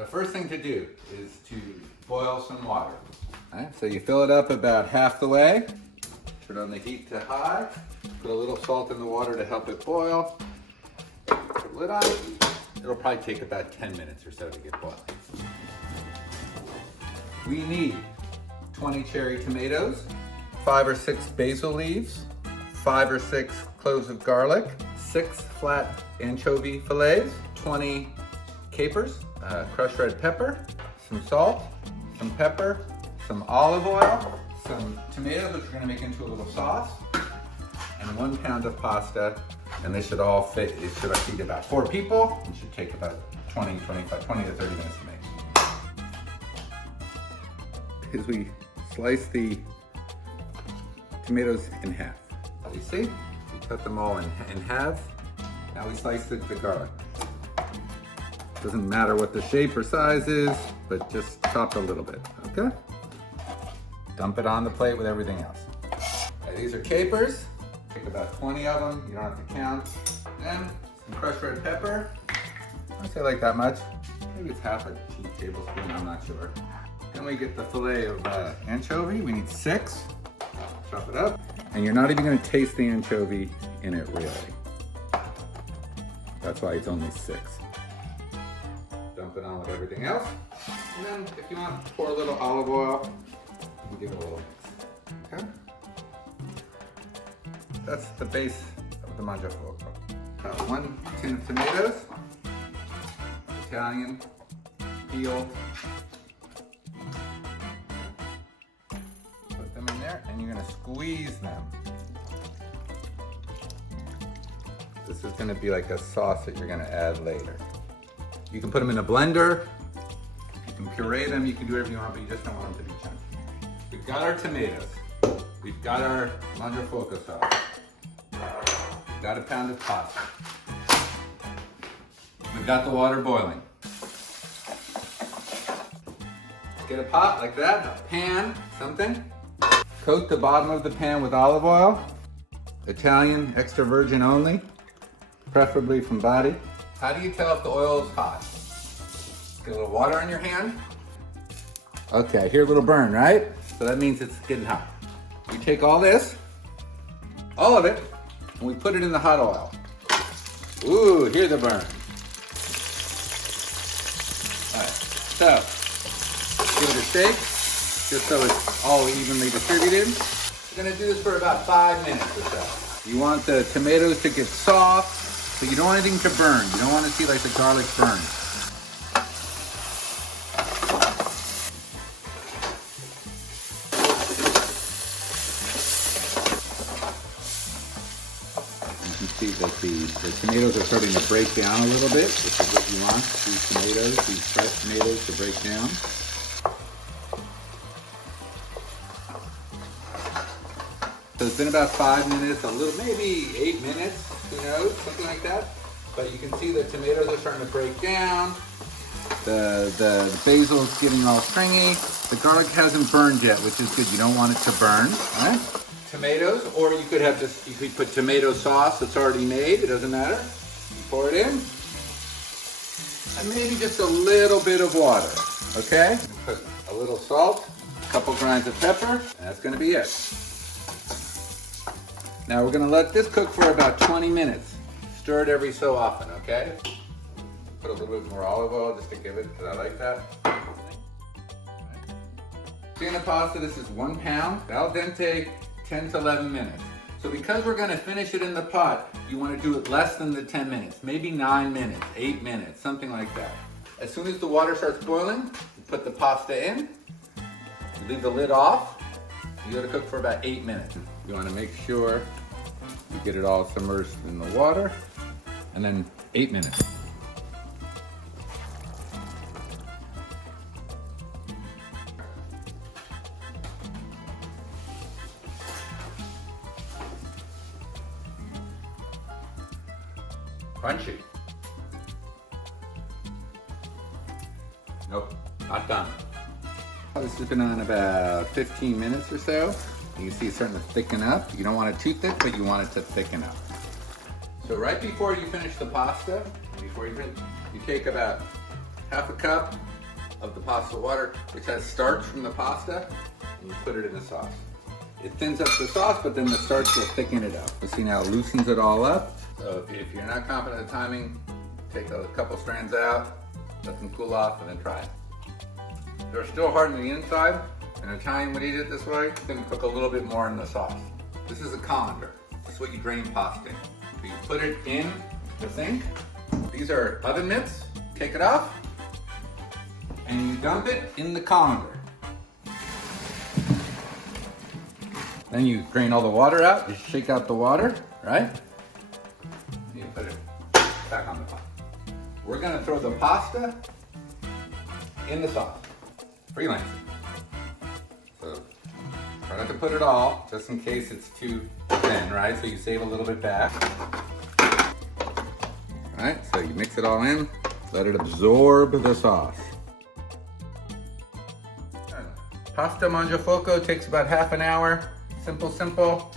The first thing to do is to boil some water. All right, so you fill it up about half the way. Turn on the heat to high. Put a little salt in the water to help it boil. Put the lid on. It'll probably take about 10 minutes or so to get boiling. We need 20 cherry tomatoes, 5 or 6 basil leaves, 5 or 6 cloves of garlic, 6 flat anchovy fillets, 20 capers, crushed red pepper, some salt, some pepper, some olive oil, some tomatoes, which we're going to make into a little sauce, and 1 pound of pasta. And this should all fit. It should feed about 4 people. It should take about 20 to 30 minutes to make. As we slice the tomatoes in half. You see? We cut them all in halves. Now we slice the garlic. Doesn't matter what the shape or size is, but just chop a little bit, okay? Dump it on the plate with everything else. Right, these are capers. Take about 20 of them, you don't have to count. Then some crushed red pepper. I say like that much. Maybe it's half a tablespoon, I'm not sure. Then we get the fillet of anchovy. We need 6. Chop it up. And you're not even gonna taste the anchovy in it really. That's why it's only 6. Dump it on with everything else. And then if you want, pour a little olive oil and give it a little mix, okay? That's the base of the Mangiafuoco. 1 tin of tomatoes, Italian, peel. Put them in there and you're gonna squeeze them. This is gonna be like a sauce that you're gonna add later. You can put them in a blender, you can puree them, you can do whatever you want, but you just don't want them to be chunky. We've got our tomatoes. We've got our Mangiafuoco sauce. We've got a pound of pasta. We've got the water boiling. Get a pot like that, a pan, something. Coat the bottom of the pan with olive oil. Italian, extra virgin only, preferably from Bari. How do you tell if the oil is hot? Get a little water on your hand. Okay, I hear a little burn, right? So that means it's getting hot. We take all this, all of it, and we put it in the hot oil. Ooh, hear the burn. All right, so give it a shake, just so it's all evenly distributed. We're gonna do this for about 5 minutes or so. You want the tomatoes to get soft, but you don't want anything to burn. You don't want to see like the garlic burn. You can see that the tomatoes are starting to break down a little bit, which is what you want, these tomatoes, these fresh tomatoes to break down. So it's been about 5 minutes, a little, maybe 8 minutes, who knows, something like that. But you can see the tomatoes are starting to break down. The basil is getting all stringy. The garlic hasn't burned yet, which is good. You don't want it to burn, right? Tomatoes, or you could have just, you could put tomato sauce that's already made, it doesn't matter. You pour it in. And maybe just a little bit of water, okay? Put a little salt, a couple grinds of pepper, and that's gonna be it. Now we're gonna let this cook for about 20 minutes. Stir it every so often, okay? Put a little bit more olive oil just to give it, because I like that. Tuna pasta, this is 1 pound, al dente, 10 to 11 minutes. So because we're gonna finish it in the pot, you wanna do it less than the 10 minutes, maybe 9 minutes, 8 minutes, something like that. As soon as the water starts boiling, you put the pasta in, you leave the lid off, you gotta cook for about 8 minutes. You wanna make sure you get it all submerged in the water, and then 8 minutes. Crunchy. Nope, not done. This has been on about 15 minutes or so. You can see it's starting to thicken up. You don't want it too thick, but you want it to thicken up. So right before you finish the pasta, you take about half a cup of the pasta water, which has starch from the pasta, and you put it in the sauce. It thins up the sauce, but then the starch will thicken it up. You see now it loosens it all up. So if you're not confident in the timing, take a couple strands out, let them cool off, and then try it. They're still hard on the inside. An Italian would eat it this way. Then cook a little bit more in the sauce. This is a colander. This is what you drain pasta in. So you put it in the sink. These are oven mitts. Take it off, and you dump it in the colander. Then you drain all the water out. You shake out the water, right? And you put it back on the pot. We're gonna throw the pasta in the sauce. Freelance. So try not to put it all, just in case it's too thin, right? So you save a little bit back. All right, so you mix it all in, let it absorb the sauce. Pasta Mangiafuoco takes about half an hour. Simple, simple.